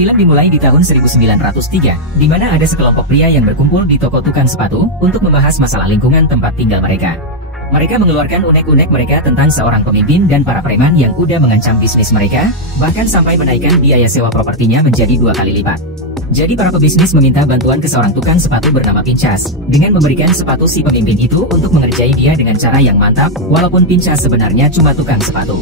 Film dimulai di tahun 1903, di mana ada sekelompok pria yang berkumpul di toko tukang sepatu untuk membahas masalah lingkungan tempat tinggal mereka. Mereka mengeluarkan unek-unek mereka tentang seorang pemimpin dan para preman yang udah mengancam bisnis mereka, bahkan sampai menaikkan biaya sewa propertinya menjadi 2 kali lipat. Jadi para pebisnis meminta bantuan ke seorang tukang sepatu bernama Pinchas, dengan memberikan sepatu si pemimpin itu untuk mengerjai dia dengan cara yang mantap, walaupun Pinchas sebenarnya cuma tukang sepatu.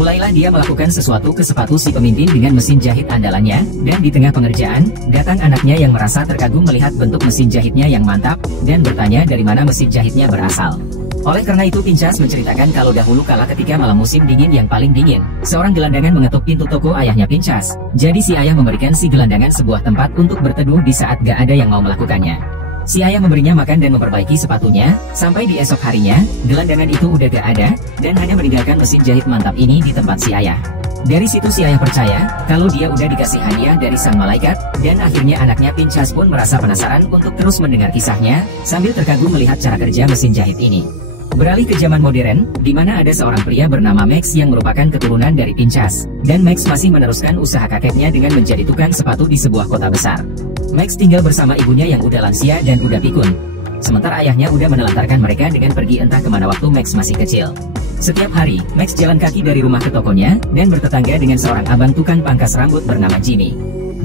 Mulailah dia melakukan sesuatu ke sepatu si pemimpin dengan mesin jahit andalannya, dan di tengah pengerjaan, datang anaknya yang merasa terkagum melihat bentuk mesin jahitnya yang mantap, dan bertanya dari mana mesin jahitnya berasal. Oleh karena itu Pinchas menceritakan kalau dahulu kala ketika malam musim dingin yang paling dingin, seorang gelandangan mengetuk pintu toko ayahnya Pinchas. Jadi si ayah memberikan si gelandangan sebuah tempat untuk berteduh di saat gak ada yang mau melakukannya. Si ayah memberinya makan dan memperbaiki sepatunya, sampai di esok harinya, gelandangan itu udah gak ada, dan hanya meninggalkan mesin jahit mantap ini di tempat si ayah. Dari situ si ayah percaya, kalau dia udah dikasih hadiah dari sang malaikat, dan akhirnya anaknya Pinchas pun merasa penasaran untuk terus mendengar kisahnya, sambil terkagum melihat cara kerja mesin jahit ini. Beralih ke zaman modern, di mana ada seorang pria bernama Max yang merupakan keturunan dari Pinchas, dan Max masih meneruskan usaha kakeknya dengan menjadi tukang sepatu di sebuah kota besar. Max tinggal bersama ibunya yang udah lansia dan udah pikun. Sementara ayahnya udah menelantarkan mereka dengan pergi entah kemana waktu Max masih kecil. Setiap hari, Max jalan kaki dari rumah ke tokonya, dan bertetangga dengan seorang abang tukang pangkas rambut bernama Jimmy.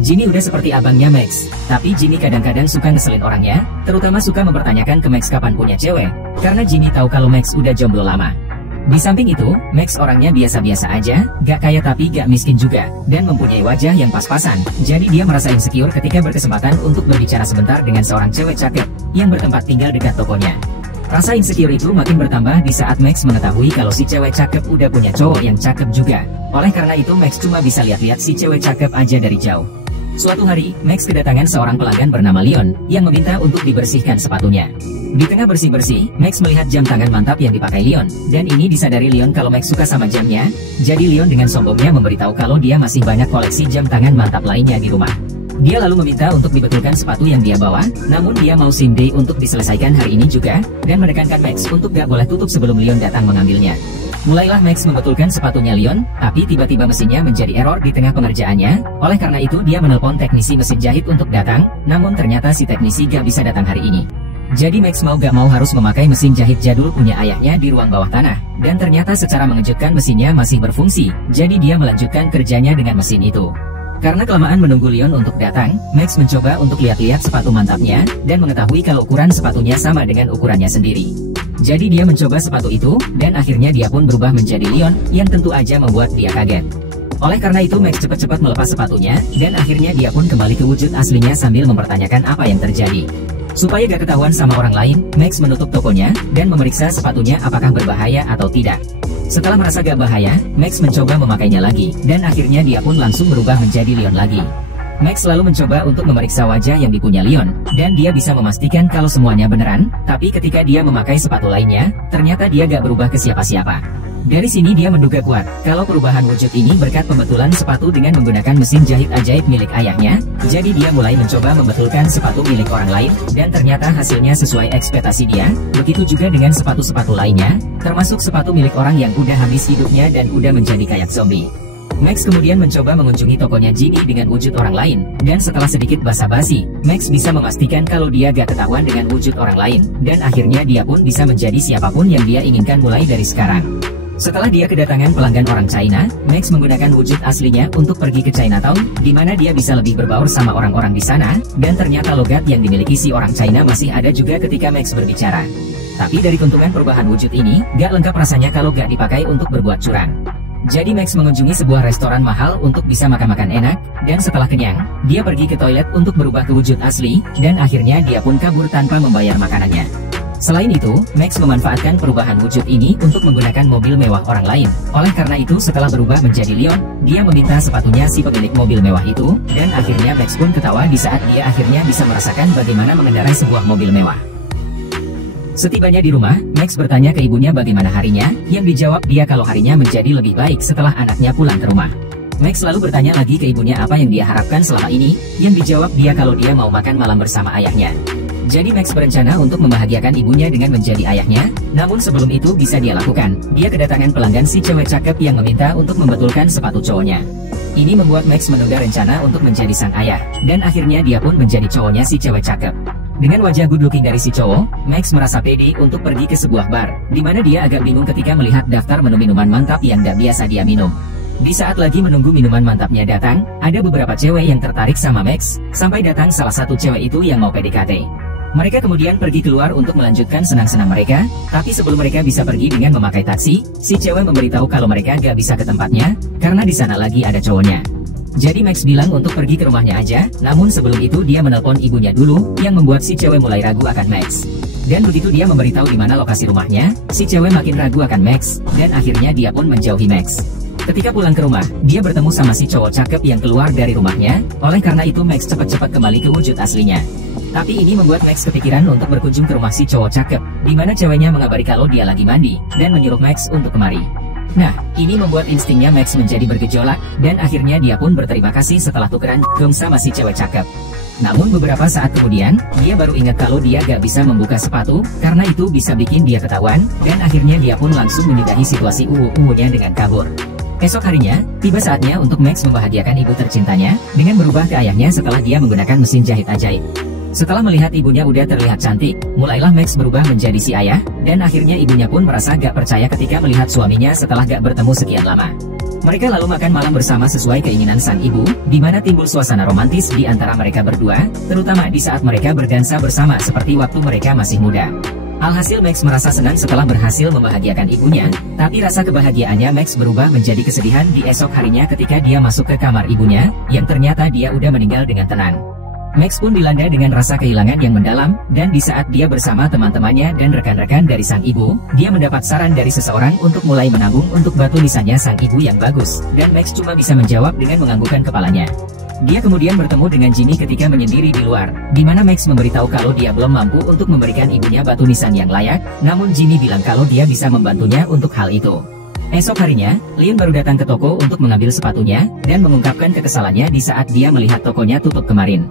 Jimmy udah seperti abangnya Max, tapi Jimmy kadang-kadang suka ngeselin orangnya, terutama suka mempertanyakan ke Max kapan punya cewek, karena Jimmy tahu kalau Max udah jomblo lama. Di samping itu, Max orangnya biasa-biasa aja, gak kaya tapi gak miskin juga, dan mempunyai wajah yang pas-pasan, jadi dia merasa insecure ketika berkesempatan untuk berbicara sebentar dengan seorang cewek cakep, yang bertempat tinggal dekat tokonya. Rasa insecure itu makin bertambah di saat Max mengetahui kalau si cewek cakep udah punya cowok yang cakep juga. Oleh karena itu Max cuma bisa lihat-lihat si cewek cakep aja dari jauh. Suatu hari, Max kedatangan seorang pelanggan bernama Leon, yang meminta untuk dibersihkan sepatunya. Di tengah bersih-bersih, Max melihat jam tangan mantap yang dipakai Leon, dan ini disadari Leon kalau Max suka sama jamnya, jadi Leon dengan sombongnya memberitahu kalau dia masih banyak koleksi jam tangan mantap lainnya di rumah. Dia lalu meminta untuk dibetulkan sepatu yang dia bawa, namun dia mau same day untuk diselesaikan hari ini juga, dan menekankan Max untuk gak boleh tutup sebelum Leon datang mengambilnya. Mulailah Max membetulkan sepatunya Leon, tapi tiba-tiba mesinnya menjadi error di tengah pengerjaannya. Oleh karena itu dia menelpon teknisi mesin jahit untuk datang, namun ternyata si teknisi gak bisa datang hari ini. Jadi Max mau gak mau harus memakai mesin jahit jadul punya ayahnya di ruang bawah tanah, dan ternyata secara mengejutkan mesinnya masih berfungsi, jadi dia melanjutkan kerjanya dengan mesin itu. Karena kelamaan menunggu Leon untuk datang, Max mencoba untuk lihat-lihat sepatu mantapnya, dan mengetahui kalau ukuran sepatunya sama dengan ukurannya sendiri. Jadi dia mencoba sepatu itu, dan akhirnya dia pun berubah menjadi Leon, yang tentu aja membuat dia kaget. Oleh karena itu Max cepat-cepat melepas sepatunya, dan akhirnya dia pun kembali ke wujud aslinya sambil mempertanyakan apa yang terjadi. Supaya gak ketahuan sama orang lain, Max menutup tokonya, dan memeriksa sepatunya apakah berbahaya atau tidak. Setelah merasa gak bahaya, Max mencoba memakainya lagi, dan akhirnya dia pun langsung berubah menjadi Leon lagi. Max selalu mencoba untuk memeriksa wajah yang dipunya Leon, dan dia bisa memastikan kalau semuanya beneran, tapi ketika dia memakai sepatu lainnya, ternyata dia gak berubah ke siapa-siapa. Dari sini dia menduga kuat, kalau perubahan wujud ini berkat pembetulan sepatu dengan menggunakan mesin jahit ajaib milik ayahnya, jadi dia mulai mencoba membetulkan sepatu milik orang lain, dan ternyata hasilnya sesuai ekspektasi dia, begitu juga dengan sepatu-sepatu lainnya, termasuk sepatu milik orang yang udah habis hidupnya dan udah menjadi kayak zombie. Max kemudian mencoba mengunjungi tokonya Jimmy dengan wujud orang lain, dan setelah sedikit basa-basi, Max bisa memastikan kalau dia gak ketahuan dengan wujud orang lain, dan akhirnya dia pun bisa menjadi siapapun yang dia inginkan mulai dari sekarang. Setelah dia kedatangan pelanggan orang China, Max menggunakan wujud aslinya untuk pergi ke Chinatown, di mana dia bisa lebih berbaur sama orang-orang di sana, dan ternyata logat yang dimiliki si orang China masih ada juga ketika Max berbicara. Tapi dari keuntungan perubahan wujud ini, gak lengkap rasanya kalau gak dipakai untuk berbuat curang. Jadi Max mengunjungi sebuah restoran mahal untuk bisa makan-makan enak, dan setelah kenyang, dia pergi ke toilet untuk berubah ke wujud asli, dan akhirnya dia pun kabur tanpa membayar makanannya. Selain itu, Max memanfaatkan perubahan wujud ini untuk menggunakan mobil mewah orang lain. Oleh karena itu setelah berubah menjadi Leon, dia meminta sepatunya si pemilik mobil mewah itu, dan akhirnya Max pun ketawa di saat dia akhirnya bisa merasakan bagaimana mengendarai sebuah mobil mewah. Setibanya di rumah, Max bertanya ke ibunya bagaimana harinya, yang dijawab dia kalau harinya menjadi lebih baik setelah anaknya pulang ke rumah. Max lalu bertanya lagi ke ibunya apa yang dia harapkan selama ini, yang dijawab dia kalau dia mau makan malam bersama ayahnya. Jadi Max berencana untuk membahagiakan ibunya dengan menjadi ayahnya, namun sebelum itu bisa dia lakukan, dia kedatangan pelanggan si cewek cakep yang meminta untuk membetulkan sepatu cowoknya. Ini membuat Max menunda rencana untuk menjadi sang ayah, dan akhirnya dia pun menjadi cowoknya si cewek cakep. Dengan wajah good looking dari si cowok, Max merasa pede untuk pergi ke sebuah bar, di mana dia agak bingung ketika melihat daftar menu minuman mantap yang gak biasa dia minum. Di saat lagi menunggu minuman mantapnya datang, ada beberapa cewek yang tertarik sama Max, sampai datang salah satu cewek itu yang mau PDKT. Mereka kemudian pergi keluar untuk melanjutkan senang-senang mereka, tapi sebelum mereka bisa pergi dengan memakai taksi, si cewek memberitahu kalau mereka gak bisa ke tempatnya, karena di sana lagi ada cowoknya. Jadi Max bilang untuk pergi ke rumahnya aja, namun sebelum itu dia menelpon ibunya dulu, yang membuat si cewek mulai ragu akan Max. Dan begitu dia memberitahu di mana lokasi rumahnya, si cewek makin ragu akan Max, dan akhirnya dia pun menjauhi Max. Ketika pulang ke rumah, dia bertemu sama si cowok cakep yang keluar dari rumahnya, oleh karena itu Max cepat-cepat kembali ke wujud aslinya. Tapi ini membuat Max kepikiran untuk berkunjung ke rumah si cowok cakep, di mana ceweknya mengabari kalau dia lagi mandi, dan menyuruh Max untuk kemari. Nah, ini membuat instingnya Max menjadi bergejolak, dan akhirnya dia pun berterima kasih setelah tukeran gong sama si cewek cakep. Namun beberapa saat kemudian, dia baru ingat kalau dia gak bisa membuka sepatu, karena itu bisa bikin dia ketahuan, dan akhirnya dia pun langsung menyudahi situasi uwu-uwunya dengan kabur. Esok harinya, tiba saatnya untuk Max membahagiakan ibu tercintanya, dengan berubah ke ayahnya setelah dia menggunakan mesin jahit ajaib. Setelah melihat ibunya udah terlihat cantik, mulailah Max berubah menjadi si ayah, dan akhirnya ibunya pun merasa gak percaya ketika melihat suaminya setelah gak bertemu sekian lama. Mereka lalu makan malam bersama sesuai keinginan sang ibu, di mana timbul suasana romantis di antara mereka berdua, terutama di saat mereka berdansa bersama seperti waktu mereka masih muda. Alhasil Max merasa senang setelah berhasil membahagiakan ibunya, tapi rasa kebahagiaannya Max berubah menjadi kesedihan di esok harinya ketika dia masuk ke kamar ibunya, yang ternyata dia udah meninggal dengan tenang. Max pun dilanda dengan rasa kehilangan yang mendalam, dan di saat dia bersama teman-temannya dan rekan-rekan dari sang ibu, dia mendapat saran dari seseorang untuk mulai menabung untuk batu nisannya sang ibu yang bagus, dan Max cuma bisa menjawab dengan menganggukkan kepalanya. Dia kemudian bertemu dengan Jimmy ketika menyendiri di luar, di mana Max memberitahu kalau dia belum mampu untuk memberikan ibunya batu nisan yang layak, namun Jimmy bilang kalau dia bisa membantunya untuk hal itu. Esok harinya, Leon baru datang ke toko untuk mengambil sepatunya, dan mengungkapkan kekesalannya di saat dia melihat tokonya tutup kemarin.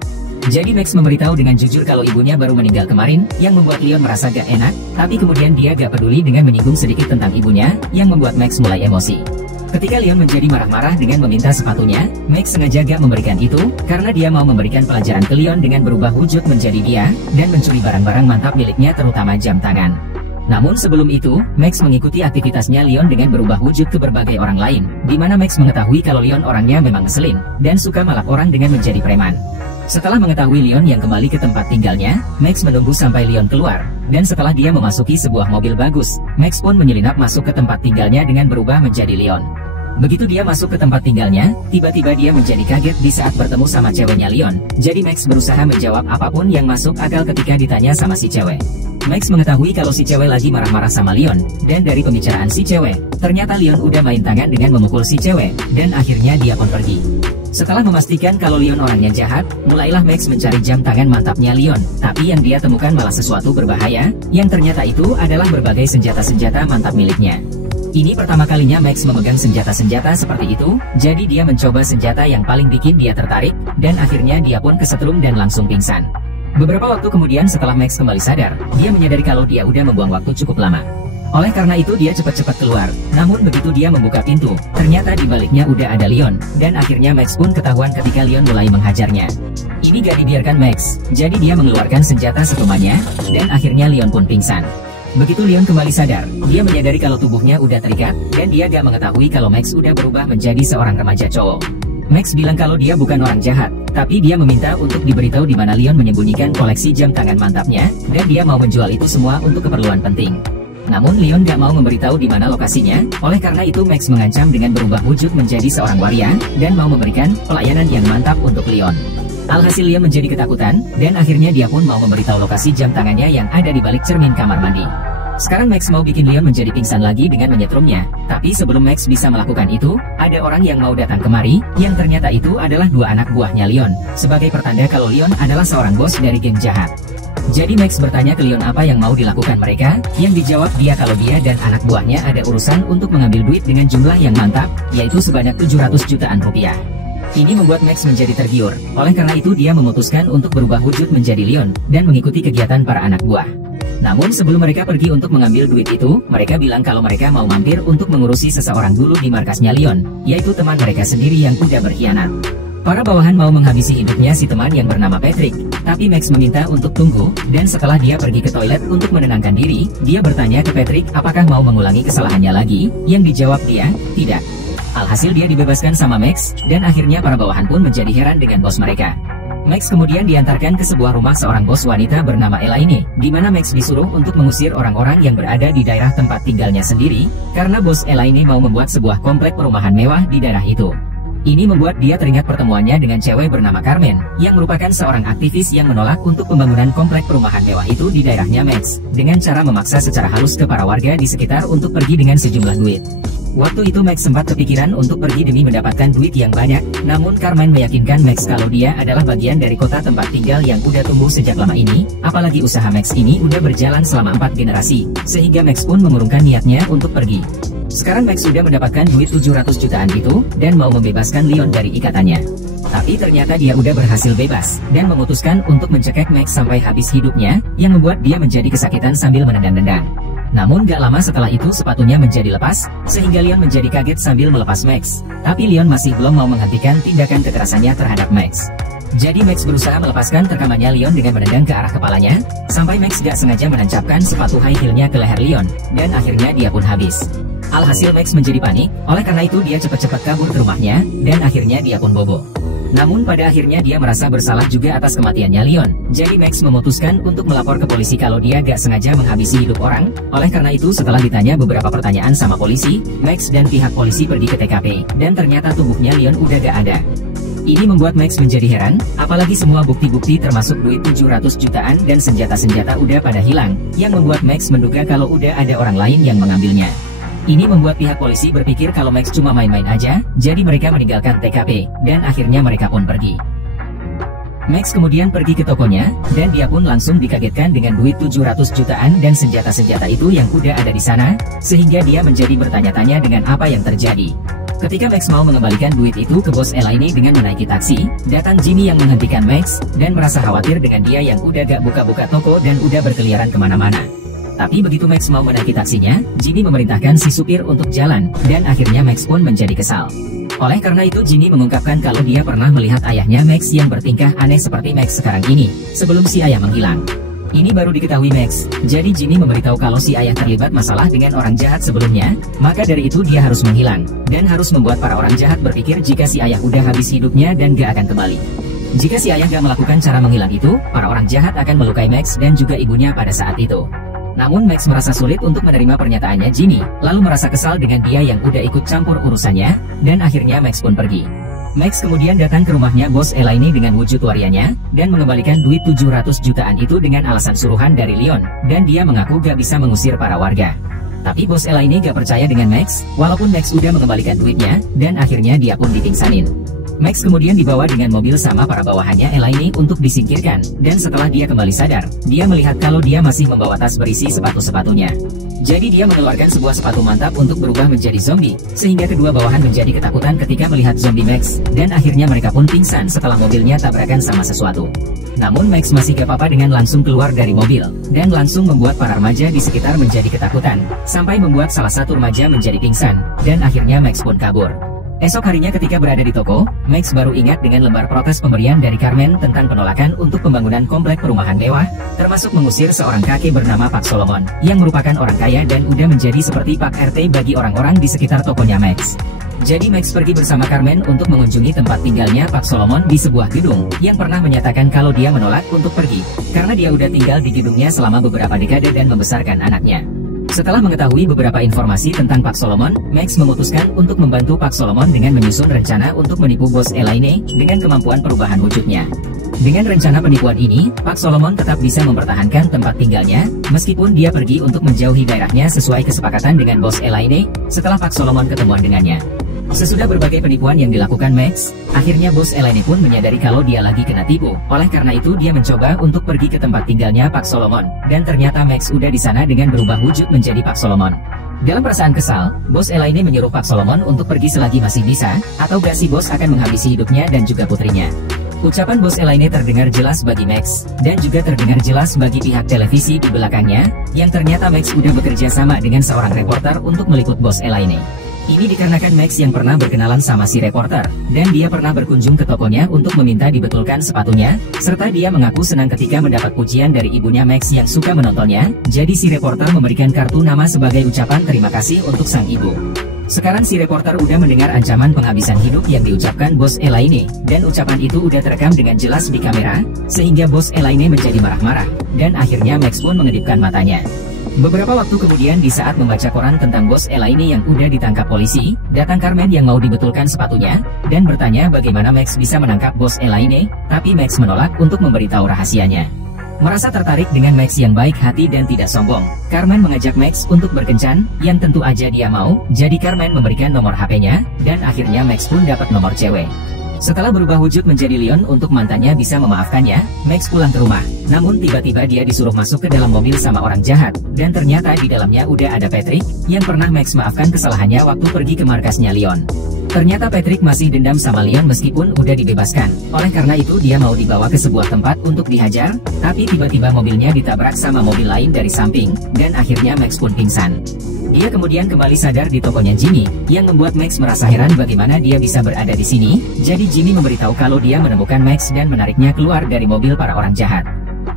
Jadi Max memberitahu dengan jujur kalau ibunya baru meninggal kemarin, yang membuat Leon merasa gak enak, tapi kemudian dia gak peduli dengan menyinggung sedikit tentang ibunya, yang membuat Max mulai emosi. Ketika Leon menjadi marah-marah dengan meminta sepatunya, Max sengaja gak memberikan itu, karena dia mau memberikan pelajaran ke Leon dengan berubah wujud menjadi dia, dan mencuri barang-barang mantap miliknya terutama jam tangan. Namun sebelum itu, Max mengikuti aktivitasnya Leon dengan berubah wujud ke berbagai orang lain, di mana Max mengetahui kalau Leon orangnya memang ngeselin, dan suka malak orang dengan menjadi preman. Setelah mengetahui Leon yang kembali ke tempat tinggalnya, Max menunggu sampai Leon keluar, dan setelah dia memasuki sebuah mobil bagus, Max pun menyelinap masuk ke tempat tinggalnya dengan berubah menjadi Leon. Begitu dia masuk ke tempat tinggalnya, tiba-tiba dia menjadi kaget di saat bertemu sama ceweknya Leon. Jadi Max berusaha menjawab apapun yang masuk akal ketika ditanya sama si cewek. Max mengetahui kalau si cewek lagi marah-marah sama Leon, dan dari pembicaraan si cewek, ternyata Leon udah main tangan dengan memukul si cewek, dan akhirnya dia pun pergi. Setelah memastikan kalau Leon orangnya jahat, mulailah Max mencari jam tangan mantapnya Leon, tapi yang dia temukan malah sesuatu berbahaya, yang ternyata itu adalah berbagai senjata-senjata mantap miliknya. Ini pertama kalinya Max memegang senjata-senjata seperti itu, jadi dia mencoba senjata yang paling bikin dia tertarik, dan akhirnya dia pun kesetrum dan langsung pingsan. Beberapa waktu kemudian setelah Max kembali sadar, dia menyadari kalau dia udah membuang waktu cukup lama. Oleh karena itu dia cepat-cepat keluar, namun begitu dia membuka pintu, ternyata di baliknya udah ada Leon, dan akhirnya Max pun ketahuan ketika Leon mulai menghajarnya. Ini gak dibiarkan Max, jadi dia mengeluarkan senjata setumanya, dan akhirnya Leon pun pingsan. Begitu Leon kembali sadar, dia menyadari kalau tubuhnya udah terikat, dan dia gak mengetahui kalau Max udah berubah menjadi seorang remaja cowok. Max bilang kalau dia bukan orang jahat, tapi dia meminta untuk diberitahu di mana Leon menyembunyikan koleksi jam tangan mantapnya, dan dia mau menjual itu semua untuk keperluan penting. Namun Leon gak mau memberitahu di mana lokasinya, oleh karena itu Max mengancam dengan berubah wujud menjadi seorang waria, dan mau memberikan pelayanan yang mantap untuk Leon. Alhasil Leon menjadi ketakutan, dan akhirnya dia pun mau memberitahu lokasi jam tangannya yang ada di balik cermin kamar mandi. Sekarang Max mau bikin Leon menjadi pingsan lagi dengan menyetrumnya, tapi sebelum Max bisa melakukan itu, ada orang yang mau datang kemari, yang ternyata itu adalah dua anak buahnya Leon, sebagai pertanda kalau Leon adalah seorang bos dari geng jahat. Jadi Max bertanya ke Leon apa yang mau dilakukan mereka, yang dijawab dia kalau dia dan anak buahnya ada urusan untuk mengambil duit dengan jumlah yang mantap, yaitu sebanyak 700 jutaan rupiah. Ini membuat Max menjadi tergiur, oleh karena itu dia memutuskan untuk berubah wujud menjadi Leon, dan mengikuti kegiatan para anak buah. Namun sebelum mereka pergi untuk mengambil duit itu, mereka bilang kalau mereka mau mampir untuk mengurusi seseorang dulu di markasnya Leon, yaitu teman mereka sendiri yang udah berkhianat. Para bawahan mau menghabisi hidupnya si teman yang bernama Patrick, tapi Max meminta untuk tunggu, dan setelah dia pergi ke toilet untuk menenangkan diri, dia bertanya ke Patrick apakah mau mengulangi kesalahannya lagi, yang dijawab dia, tidak. Alhasil dia dibebaskan sama Max, dan akhirnya para bawahan pun menjadi heran dengan bos mereka. Max kemudian diantarkan ke sebuah rumah seorang bos wanita bernama Elaine, di mana Max disuruh untuk mengusir orang-orang yang berada di daerah tempat tinggalnya sendiri, karena bos Elaine mau membuat sebuah komplek perumahan mewah di daerah itu. Ini membuat dia teringat pertemuannya dengan cewek bernama Carmen, yang merupakan seorang aktivis yang menolak untuk pembangunan komplek perumahan mewah itu di daerahnya Max, dengan cara memaksa secara halus ke para warga di sekitar untuk pergi dengan sejumlah duit. Waktu itu Max sempat kepikiran untuk pergi demi mendapatkan duit yang banyak, namun Carmen meyakinkan Max kalau dia adalah bagian dari kota tempat tinggal yang udah tumbuh sejak lama ini, apalagi usaha Max ini udah berjalan selama 4 generasi, sehingga Max pun mengurungkan niatnya untuk pergi. Sekarang Max sudah mendapatkan duit 700 jutaan itu, dan mau membebaskan Leon dari ikatannya. Tapi ternyata dia udah berhasil bebas, dan memutuskan untuk mencekik Max sampai habis hidupnya, yang membuat dia menjadi kesakitan sambil menendang-nendang. Namun gak lama setelah itu sepatunya menjadi lepas, sehingga Leon menjadi kaget sambil melepas Max. Tapi Leon masih belum mau menghentikan tindakan kekerasannya terhadap Max. Jadi Max berusaha melepaskan terkamannya Leon dengan menendang ke arah kepalanya, sampai Max gak sengaja menancapkan sepatu high heel-nya ke leher Leon, dan akhirnya dia pun habis. Alhasil Max menjadi panik, oleh karena itu dia cepat-cepat kabur ke rumahnya, dan akhirnya dia pun bobo. Namun pada akhirnya dia merasa bersalah juga atas kematiannya Leon, jadi Max memutuskan untuk melapor ke polisi kalau dia gak sengaja menghabisi hidup orang. Oleh karena itu setelah ditanya beberapa pertanyaan sama polisi, Max dan pihak polisi pergi ke TKP, dan ternyata tubuhnya Leon udah gak ada. Ini membuat Max menjadi heran, apalagi semua bukti-bukti termasuk duit 700 jutaan dan senjata-senjata udah pada hilang, yang membuat Max menduga kalau udah ada orang lain yang mengambilnya. Ini membuat pihak polisi berpikir kalau Max cuma main-main aja, jadi mereka meninggalkan TKP, dan akhirnya mereka pun pergi. Max kemudian pergi ke tokonya, dan dia pun langsung dikagetkan dengan duit 700 jutaan dan senjata-senjata itu yang udah ada di sana, sehingga dia menjadi bertanya-tanya dengan apa yang terjadi. Ketika Max mau mengembalikan duit itu ke bos Elaine dengan menaiki taksi, datang Jimmy yang menghentikan Max, dan merasa khawatir dengan dia yang udah gak buka-buka toko dan udah berkeliaran kemana-mana. Tapi begitu Max mau menaiki taksinya, Jimmy memerintahkan si supir untuk jalan, dan akhirnya Max pun menjadi kesal. Oleh karena itu Jimmy mengungkapkan kalau dia pernah melihat ayahnya Max yang bertingkah aneh seperti Max sekarang ini, sebelum si ayah menghilang. Ini baru diketahui Max, jadi Jimmy memberitahu kalau si ayah terlibat masalah dengan orang jahat sebelumnya, maka dari itu dia harus menghilang, dan harus membuat para orang jahat berpikir jika si ayah udah habis hidupnya dan gak akan kembali. Jika si ayah gak melakukan cara menghilang itu, para orang jahat akan melukai Max dan juga ibunya pada saat itu. Namun Max merasa sulit untuk menerima pernyataannya Jimmy, lalu merasa kesal dengan dia yang udah ikut campur urusannya, dan akhirnya Max pun pergi. Max kemudian datang ke rumahnya bos Elaine dengan wujud warianya, dan mengembalikan duit 700 jutaan itu dengan alasan suruhan dari Leon, dan dia mengaku gak bisa mengusir para warga. Tapi bos Elaine gak percaya dengan Max, walaupun Max udah mengembalikan duitnya, dan akhirnya dia pun dipingsanin. Max kemudian dibawa dengan mobil sama para bawahannya Elaine untuk disingkirkan, dan setelah dia kembali sadar, dia melihat kalau dia masih membawa tas berisi sepatu-sepatunya. Jadi dia mengeluarkan sebuah sepatu mantap untuk berubah menjadi zombie, sehingga kedua bawahan menjadi ketakutan ketika melihat zombie Max, dan akhirnya mereka pun pingsan setelah mobilnya tabrakan sama sesuatu. Namun Max masih gak apa-apa dengan langsung keluar dari mobil, dan langsung membuat para remaja di sekitar menjadi ketakutan, sampai membuat salah satu remaja menjadi pingsan, dan akhirnya Max pun kabur. Esok harinya ketika berada di toko, Max baru ingat dengan lembar protes pemberian dari Carmen tentang penolakan untuk pembangunan komplek perumahan mewah, termasuk mengusir seorang kakek bernama Pak Solomon, yang merupakan orang kaya dan udah menjadi seperti Pak RT bagi orang-orang di sekitar tokonya Max. Jadi Max pergi bersama Carmen untuk mengunjungi tempat tinggalnya Pak Solomon di sebuah gedung, yang pernah menyatakan kalau dia menolak untuk pergi, karena dia udah tinggal di gedungnya selama beberapa dekade dan membesarkan anaknya. Setelah mengetahui beberapa informasi tentang Pak Solomon, Max memutuskan untuk membantu Pak Solomon dengan menyusun rencana untuk menipu bos Elaine dengan kemampuan perubahan wujudnya. Dengan rencana penipuan ini, Pak Solomon tetap bisa mempertahankan tempat tinggalnya, meskipun dia pergi untuk menjauhi daerahnya sesuai kesepakatan dengan bos Elaine setelah Pak Solomon ketemuan dengannya. Sesudah berbagai penipuan yang dilakukan Max, akhirnya bos Elaine pun menyadari kalau dia lagi kena tipu. Oleh karena itu dia mencoba untuk pergi ke tempat tinggalnya Pak Solomon, dan ternyata Max udah di sana dengan berubah wujud menjadi Pak Solomon. Dalam perasaan kesal, bos Elaine menyuruh Pak Solomon untuk pergi selagi masih bisa, atau gak si bos akan menghabisi hidupnya dan juga putrinya. Ucapan bos Elaine terdengar jelas bagi Max, dan juga terdengar jelas bagi pihak televisi di belakangnya, yang ternyata Max udah bekerja sama dengan seorang reporter untuk meliput bos Elaine. Ini dikarenakan Max yang pernah berkenalan sama si reporter, dan dia pernah berkunjung ke tokonya untuk meminta dibetulkan sepatunya, serta dia mengaku senang ketika mendapat pujian dari ibunya Max yang suka menontonnya, jadi si reporter memberikan kartu nama sebagai ucapan terima kasih untuk sang ibu. Sekarang si reporter udah mendengar ancaman penghabisan hidup yang diucapkan bos Elaine, dan ucapan itu udah terekam dengan jelas di kamera, sehingga bos Elaine menjadi marah-marah, dan akhirnya Max pun mengedipkan matanya. Beberapa waktu kemudian di saat membaca koran tentang bos Elaine yang udah ditangkap polisi, datang Carmen yang mau dibetulkan sepatunya, dan bertanya bagaimana Max bisa menangkap bos Elaine, tapi Max menolak untuk memberitahu rahasianya. Merasa tertarik dengan Max yang baik hati dan tidak sombong, Carmen mengajak Max untuk berkencan, yang tentu aja dia mau, jadi Carmen memberikan nomor HP-nya, dan akhirnya Max pun dapat nomor cewek. Setelah berubah wujud menjadi Leon untuk mantannya bisa memaafkannya, Max pulang ke rumah. Namun tiba-tiba dia disuruh masuk ke dalam mobil sama orang jahat, dan ternyata di dalamnya udah ada Patrick, yang pernah Max maafkan kesalahannya waktu pergi ke markasnya Leon. Ternyata Patrick masih dendam sama Leon meskipun udah dibebaskan. Oleh karena itu dia mau dibawa ke sebuah tempat untuk dihajar, tapi tiba-tiba mobilnya ditabrak sama mobil lain dari samping, dan akhirnya Max pun pingsan. Dia kemudian kembali sadar di tokonya Jimmy, yang membuat Max merasa heran bagaimana dia bisa berada di sini. Jadi Jimmy memberitahu kalau dia menemukan Max dan menariknya keluar dari mobil para orang jahat.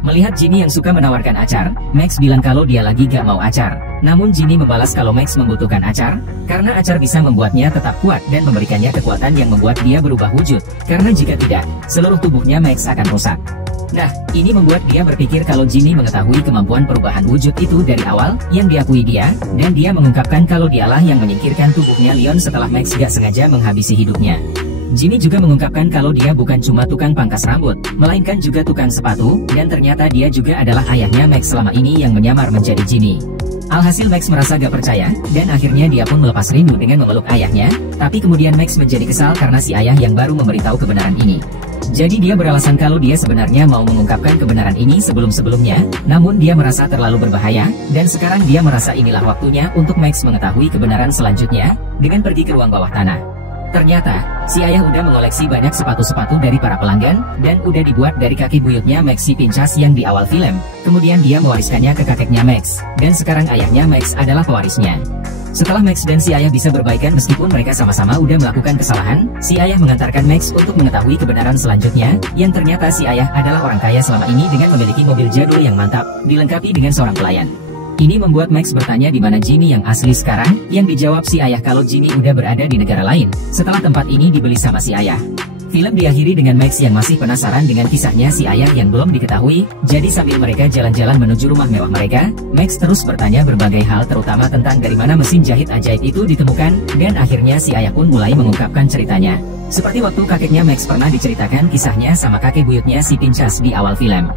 Melihat Jimmy yang suka menawarkan acar, Max bilang kalau dia lagi gak mau acar. Namun Jimmy membalas kalau Max membutuhkan acar, karena acar bisa membuatnya tetap kuat dan memberikannya kekuatan yang membuat dia berubah wujud. Karena jika tidak, seluruh tubuhnya Max akan rusak. Nah, ini membuat dia berpikir kalau Jimmy mengetahui kemampuan perubahan wujud itu dari awal, yang diakui dia, dan dia mengungkapkan kalau dialah yang menyingkirkan tubuhnya Leon setelah Max gak sengaja menghabisi hidupnya. Jimmy juga mengungkapkan kalau dia bukan cuma tukang pangkas rambut, melainkan juga tukang sepatu, dan ternyata dia juga adalah ayahnya Max selama ini yang menyamar menjadi Jimmy. Alhasil Max merasa gak percaya, dan akhirnya dia pun melepas rindu dengan memeluk ayahnya, tapi kemudian Max menjadi kesal karena si ayah yang baru memberitahu kebenaran ini. Jadi dia beralasan kalau dia sebenarnya mau mengungkapkan kebenaran ini sebelum-sebelumnya, namun dia merasa terlalu berbahaya, dan sekarang dia merasa inilah waktunya untuk Max mengetahui kebenaran selanjutnya, dengan pergi ke ruang bawah tanah. Ternyata, si ayah udah mengoleksi banyak sepatu-sepatu dari para pelanggan, dan udah dibuat dari kaki buyutnya Max si Pinchas yang di awal film. Kemudian dia mewariskannya ke kakeknya Max, dan sekarang ayahnya Max adalah pewarisnya. Setelah Max dan si ayah bisa berbaikan meskipun mereka sama-sama udah melakukan kesalahan, si ayah mengantarkan Max untuk mengetahui kebenaran selanjutnya, yang ternyata si ayah adalah orang kaya selama ini dengan memiliki mobil jadul yang mantap, dilengkapi dengan seorang pelayan. Ini membuat Max bertanya di mana Jimmy yang asli sekarang, yang dijawab si ayah kalau Jimmy udah berada di negara lain, setelah tempat ini dibeli sama si ayah. Film diakhiri dengan Max yang masih penasaran dengan kisahnya si ayah yang belum diketahui, jadi sambil mereka jalan-jalan menuju rumah mewah mereka, Max terus bertanya berbagai hal terutama tentang dari mana mesin jahit ajaib itu ditemukan, dan akhirnya si ayah pun mulai mengungkapkan ceritanya. Seperti waktu kakeknya Max pernah diceritakan kisahnya sama kakek buyutnya si Pinchas di awal film.